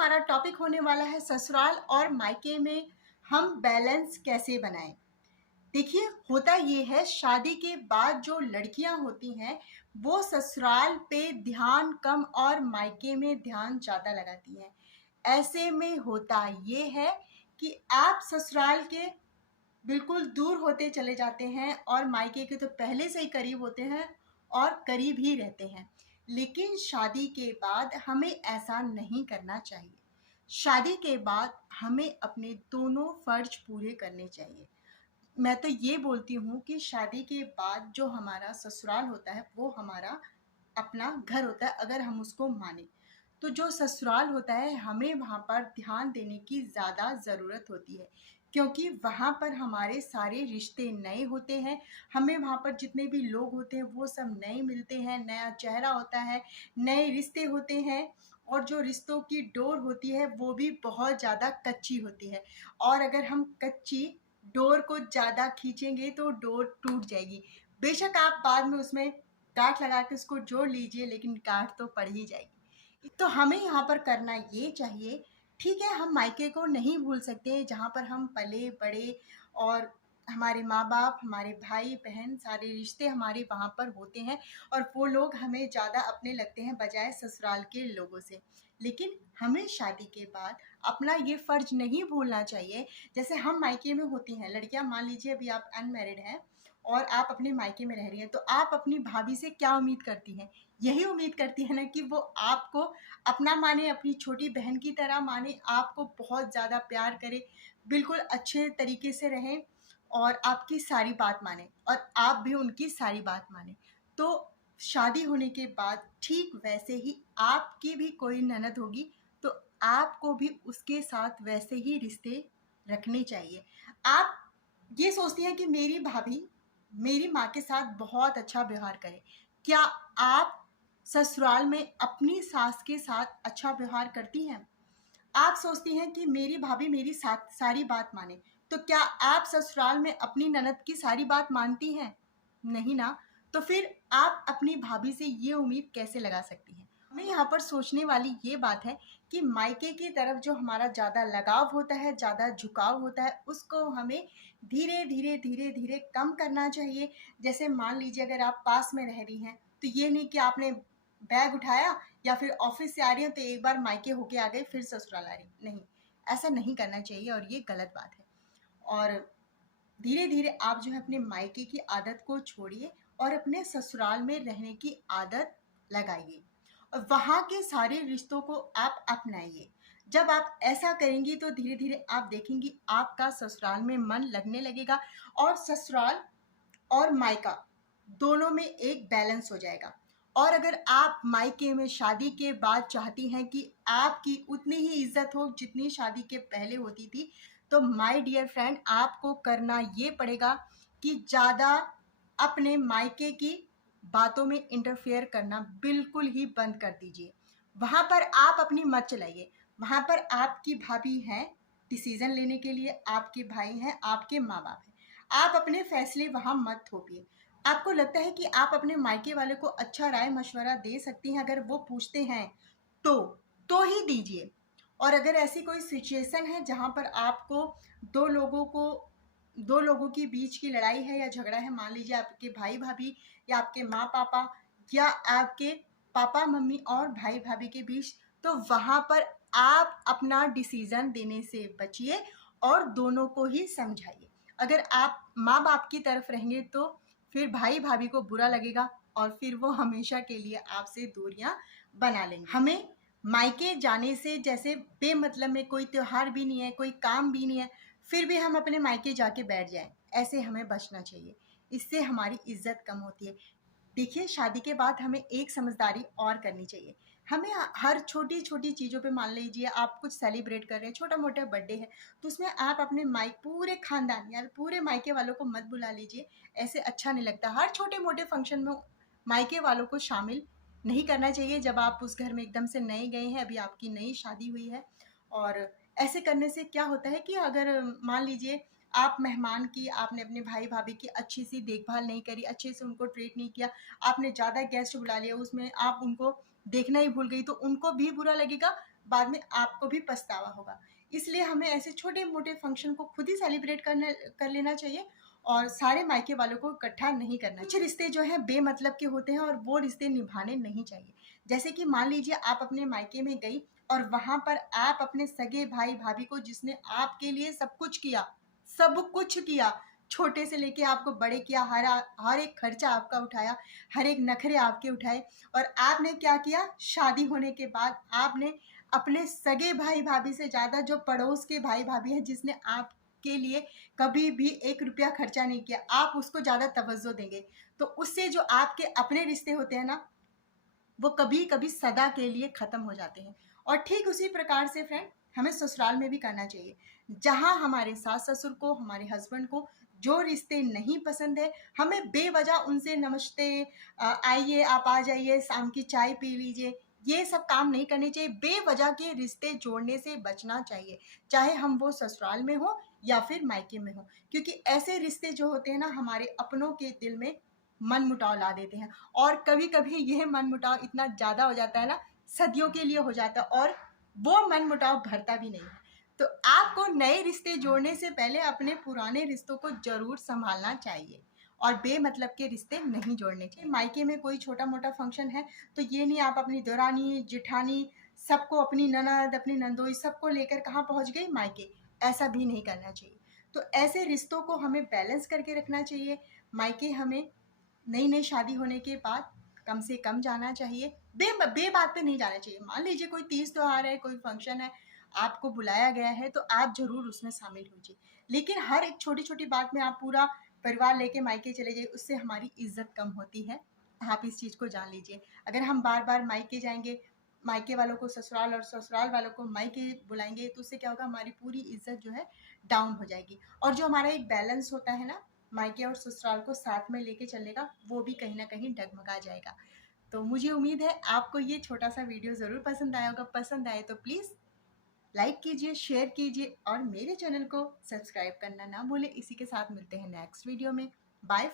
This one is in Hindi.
हमारा टॉपिक होने वाला है ससुराल और मायके में हम बैलेंस कैसे बनाएं। देखिए, होता ये है शादी के बाद जो लड़कियां होती हैं वो ससुराल पे ध्यान कम और मायके में ध्यान ज़्यादा लगाती हैं। ऐसे में होता ये है कि आप ससुराल के बिल्कुल दूर होते चले जाते हैं और मायके के तो पहले से ही करीब होते हैं और करीब ही रहते हैं। लेकिन शादी के बाद हमें ऐसा नहीं करना चाहिए। शादी के बाद हमें अपने दोनों फर्ज पूरे करने चाहिए। मैं तो ये बोलती हूँ कि शादी के बाद जो हमारा ससुराल होता है वो हमारा अपना घर होता है, अगर हम उसको माने तो जो ससुराल होता है हमें वहाँ पर ध्यान देने की ज़्यादा ज़रूरत होती है, क्योंकि वहाँ पर हमारे सारे रिश्ते नए होते हैं। हमें वहाँ पर जितने भी लोग होते हैं वो सब नए मिलते हैं, नया चेहरा होता है, नए रिश्ते होते हैं। और जो रिश्तों की डोर होती है वो भी बहुत ज़्यादा कच्ची होती है, और अगर हम कच्ची डोर को ज़्यादा खींचेंगे तो डोर टूट जाएगी। बेशक आप बाद में उसमें गांठ लगा के उसको जोड़ लीजिए, लेकिन गांठ तो पड़ ही जाएगी। तो हमें यहाँ पर करना ये चाहिए, ठीक है, हम मायके को नहीं भूल सकते जहाँ पर हम पले बड़े, और हमारे माँ बाप, हमारे भाई बहन, सारे रिश्ते हमारे वहाँ पर होते हैं और वो लोग हमें ज़्यादा अपने लगते हैं बजाय ससुराल के लोगों से। लेकिन हमें शादी के बाद अपना ये फ़र्ज नहीं भूलना चाहिए। जैसे हम मायके में होती हैं लड़कियां, मान लीजिए अभी आप अनमैरिड हैं और आप अपने मायके में रह रही हैं, तो आप अपनी भाभी से क्या उम्मीद करती हैं? यही उम्मीद करती है ना कि वो आपको अपना माने, अपनी छोटी बहन की तरह माने, आपको बहुत ज़्यादा प्यार करे, बिल्कुल अच्छे तरीके से रहें और आपकी सारी बात माने और आप भी उनकी सारी बात माने। तो शादी होने के बाद ठीक वैसे ही आपकी भी कोई ननद होगी तो आपको भी उसके साथ वैसे ही रिश्ते रखने चाहिए। आप ये सोचती हैं कि मेरी भाभी मेरी माँ के साथ बहुत अच्छा व्यवहार करे। क्या आप ससुराल में अपनी सास के साथ अच्छा व्यवहार करती हैं? आप सोचती हैं कि मेरी भाभी मेरी साथ सारी बात माने, तो क्या आप ससुराल में अपनी ननद की सारी बात मानती हैं? नहीं ना। तो फिर आप अपनी भाभी से ये उम्मीद कैसे लगा सकती हैं? हमें यहाँ पर सोचने वाली ये बात है कि मायके की तरफ जो हमारा ज़्यादा लगाव होता है, ज़्यादा झुकाव होता है, उसको हमें धीरे धीरे धीरे धीरे कम करना चाहिए। जैसे मान लीजिए अगर आप पास में रह रही हैं, तो ये नहीं कि आपने बैग उठाया या फिर ऑफिस से आ रही हैं तो एक बार मायके होके आ गई फिर ससुराल आ रही, नहीं, ऐसा नहीं करना चाहिए और ये गलत बात है। और धीरे धीरे आप जो है अपने मायके की आदत को छोड़िए और अपने ससुराल में रहने की आदत लगाइए और वहाँ के सारे रिश्तों को आप अपनाइए। जब आप ऐसा करेंगी तो धीरे धीरे आप देखेंगी आपका ससुराल में मन लगने लगेगा और ससुराल और मायका दोनों में एक बैलेंस हो जाएगा। और अगर आप मायके में शादी के बाद चाहती हैं कि आपकी उतनी ही इज्जत हो जितनी शादी के पहले होती थी, तो माय डियर फ्रेंड, आपको करना ये पड़ेगा कि ज़्यादा अपने मायके की बातों में इंटरफेयर करना बिल्कुल ही बंद कर दीजिए। वहाँ पर आप अपनी मत चलाइए। वहाँ पर आपकी भाभी हैं, डिसीजन लेने के लिए आपके भाई हैं, आपके माँ बाप हैं। आप अपने फैसले वहाँ मत थोपिए। आपको लगता है कि आप अपने मायके वाले को अच्छा राय मशवरा दे सकती हैं, अगर वो पूछते हैं तो तो ही दीजिए। और अगर ऐसी कोई सिचुएशन है जहाँ पर आपको दो लोगों को दो लोगों के बीच की लड़ाई है या झगड़ा है, मान लीजिए आपके भाई भाभी या आपके माँ पापा या आपके पापा मम्मी और भाई भाभी के बीच, तो वहाँ पर आप अपना डिसीजन देने से बचिए और दोनों को ही समझाइए। अगर आप माँ बाप की तरफ रहेंगे तो फिर भाई भाभी को बुरा लगेगा और फिर वो हमेशा के लिए आपसे दूरियां बना लेंगे। हमें मायके जाने से जैसे बेमतलब में कोई त्योहार भी नहीं है, कोई काम भी नहीं है, फिर भी हम अपने मायके जाके बैठ जाएं, ऐसे हमें बचना चाहिए। इससे हमारी इज्जत कम होती है। देखिए, शादी के बाद हमें एक समझदारी और करनी चाहिए। हमें हर छोटी छोटी चीज़ों पे, मान लीजिए आप कुछ सेलिब्रेट कर रहे हैं, छोटा मोटा बर्थडे है, तो उसमें आप अपने माइक पूरे खानदान या पूरे मायके वालों को मत बुला लीजिए। ऐसे अच्छा नहीं लगता। हर छोटे मोटे फंक्शन में मायके वालों को शामिल नहीं करना चाहिए जब आप उस घर में एकदम से नए गए हैं, अभी आपकी नई शादी हुई है। और ऐसे करने से क्या होता है कि अगर मान लीजिए आप मेहमान की, आपने अपने भाई भाभी की अच्छी सी देखभाल नहीं करी, अच्छे से उनको ट्रीट नहीं किया, आपने ज़्यादा गेस्ट बुला लिया, उसमें आप उनको देखना ही भूल गई, तो उनको भी बुरा लगेगा, बाद में आपको भी पछतावा होगा। इसलिए हमें ऐसे छोटे मोटे फंक्शन को खुद ही सेलिब्रेट कर लेना चाहिए और सारे मायके वालों को इकट्ठा नहीं करना। कुछ रिश्ते जो हैं बेमतलब के होते हैं और वो रिश्ते निभाने नहीं चाहिए। जैसे कि मान लीजिए आप अपने मायके में गई और वहां पर आप अपने सगे भाई भाभी को, जिसने आपके लिए सब कुछ किया, छोटे से लेके आपको बड़े किया, हर एक खर्चा आपका उठाया, हर एक नखरे आपके उठाए, और आपने क्या किया, शादी होने के बाद आपने अपने सगे भाई भाभी से ज़्यादा जो पड़ोस के भाई भाभी हैं, जिसने आपके लिए कभी भी 1 रुपया खर्चा नहीं किया, आप उसको ज़्यादा तवज्जो देंगे। तो उससे जो आपके अपने रिश्ते होते हैं ना, वो कभी कभी सदा के लिए खत्म हो जाते हैं। और ठीक उसी प्रकार से फ्रेंड, हमें ससुराल में भी करना चाहिए। जहां हमारे सास ससुर को, हमारे हस्बैंड को जो रिश्ते नहीं पसंद है, हमें बेवजह उनसे नमस्ते, आइए, आप आ जाइए, शाम की चाय पी लीजिए, ये सब काम नहीं करने चाहिए। बेवजह के रिश्ते जोड़ने से बचना चाहिए, चाहे हम वो ससुराल में हो या फिर मायके में हो, क्योंकि ऐसे रिश्ते जो होते हैं ना, हमारे अपनों के दिल में मन मुटाव ला देते हैं। और कभी कभी यह मन मुटाव इतना ज़्यादा हो जाता है ना, सदियों के लिए हो जाता है, और वो मन मुटाव भरता भी नहीं है। तो आपको नए रिश्ते जोड़ने से पहले अपने पुराने रिश्तों को जरूर संभालना चाहिए और बेमतलब के रिश्ते नहीं जोड़ने चाहिए। मायके में कोई छोटा मोटा फंक्शन है तो ये नहीं आप अपनी देवरानी जिठानी सबको, अपनी ननद, अपनी नंदोई, सबको लेकर कहाँ पहुंच गई, मायके। ऐसा भी नहीं करना चाहिए। तो ऐसे रिश्तों को हमें बैलेंस करके रखना चाहिए। मायके हमें नई नई शादी होने के बाद कम से कम जाना चाहिए, बे बात पे नहीं जाना चाहिए। मान लीजिए कोई तीज त्योहार है, कोई फंक्शन है, आपको बुलाया गया है, तो आप जरूर उसमें शामिल होइए, लेकिन हर एक छोटी छोटी बात में आप पूरा परिवार लेके मायके चले जाइए, उससे हमारी इज्जत कम होती है। आप इस चीज़ को जान लीजिए। अगर हम बार बार मायके जाएंगे, मायके वालों को ससुराल और ससुराल वालों को मायके बुलाएंगे, तो उससे क्या होगा, हमारी पूरी इज्जत जो है डाउन हो जाएगी। और जो हमारा एक बैलेंस होता है ना, मायके और ससुराल को साथ में लेके चलने का, वो भी कहीं ना कहीं डगमगा जाएगा। तो मुझे उम्मीद है आपको ये छोटा सा वीडियो ज़रूर पसंद आया होगा। पसंद आए तो प्लीज़ लाइक कीजिए, शेयर कीजिए और मेरे चैनल को सब्सक्राइब करना ना भूलें। इसी के साथ मिलते हैं नेक्स्ट वीडियो में। बाय।